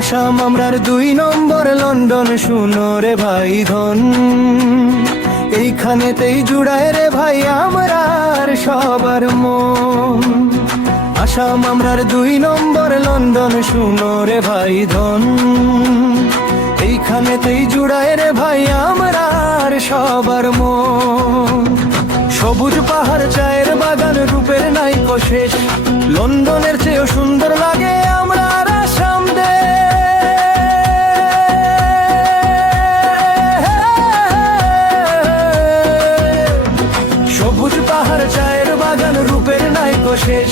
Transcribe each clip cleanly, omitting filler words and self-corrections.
আসাম আমরার 2 নম্বর লন্ডন, শুনো রে ভাই ধন। এইখানেতেই জুড়ায় রে ভাই আমরার সবার মন। আসাম আমরার 2 নম্বর লন্ডন, শুনো রে ভাই ধন। এইখানেতেই জুড়ায় রে ভাই আমরার সবার মন। সবুজ পাহাড়, চায়ের বাগান, রূপের নাইকো শেষ। লন্ডনের চেয়েও সুন্দর লাগে আমরার আসাম দেশ। সবুজ পাহাড়, চায়ের বাগান, রূপের নাইকো শেষ।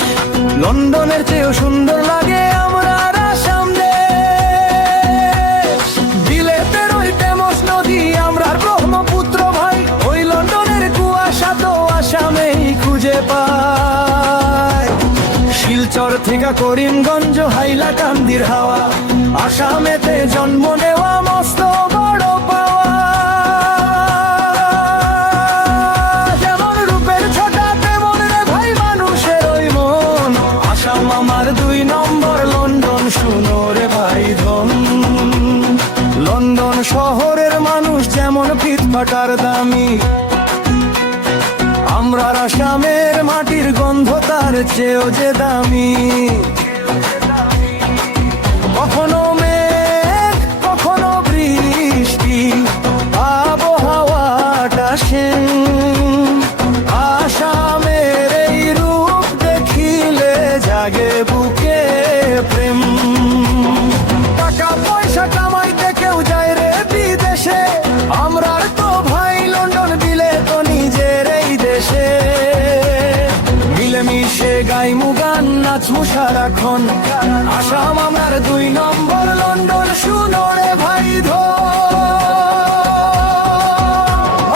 লন্ডনের চেয়েও সুন্দর লাগে আমরার আসাম দেশ। বিলেতে ওই টেমস নদী আমরার ব্রহ্মপুত্র ভাই। ওই লন্ডনের কুয়াশা তো আসামেই খুঁজে পায়। শিলচর থেকে করিমগঞ্জ, হাইলাকান্দির হাওয়া। আসামেতে জন্ম নেওয়া মস্ত বড় পাওয়া। যেমন রূপের ছটা তেমন রে ভাই মানুষের ওই মন। আসাম আমার 2 নম্বর লন্ডন, শুনো রে ভাই ধন। লন্ডন শহরের মানুষ যেমন ফিটফাটার দামি। আমরার আসামের মাটির গন্ধ তার চেয়েও যে দামি। কখনো মেঘ, কখনো বৃষ্টি, আবহাওয়াটা সেম। আসামের এই রূপ দেখিলে জাগে বুকে প্রেম। টাকা পয়সা কামাইতে কেউ যায় রে বিদেশে। আমরার তো ভাই লন্ডন, বিলেত নিজের এই দেশে। মিলেমিশে গাইমু গান, নাচমু সারাক্ষণ। আসাম আমার 2 নম্বর লন্ডন, শুনো রে ভাই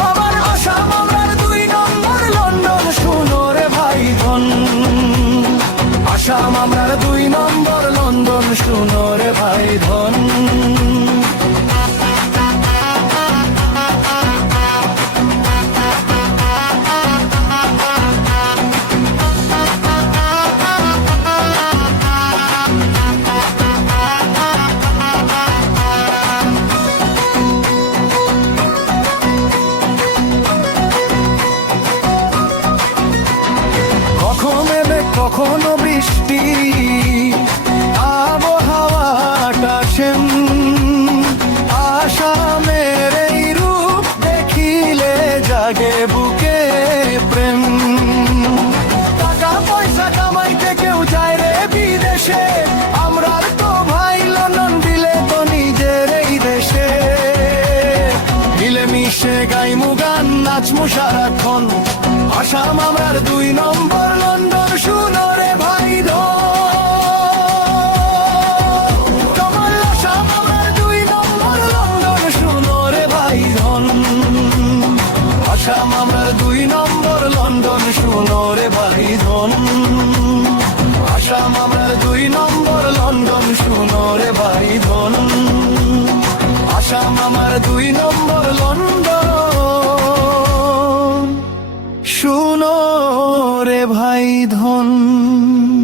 আমার আসাম আমার 2 নম্বর লন্ডন, শুনো রে ভাই ধন। আসাম আমার 2 নম্বর লন্ডন, শুনো রে ভাই ধন। কখনো বৃষ্টি, আবহাওয়াটা সেম। আসামের এই রূপ দেখিলে জাগে বুকে প্রেম। টাকা পয়সা কামাইতে কেউ যায় রে বিদেশে। আমরার তো ভাই লন্ডন, দিলে তো নিজের এই দেশে। মিলেমিশে গাইমু গান, নাচমু সারাক্ষণ। আসাম আমরার 2 নম্বর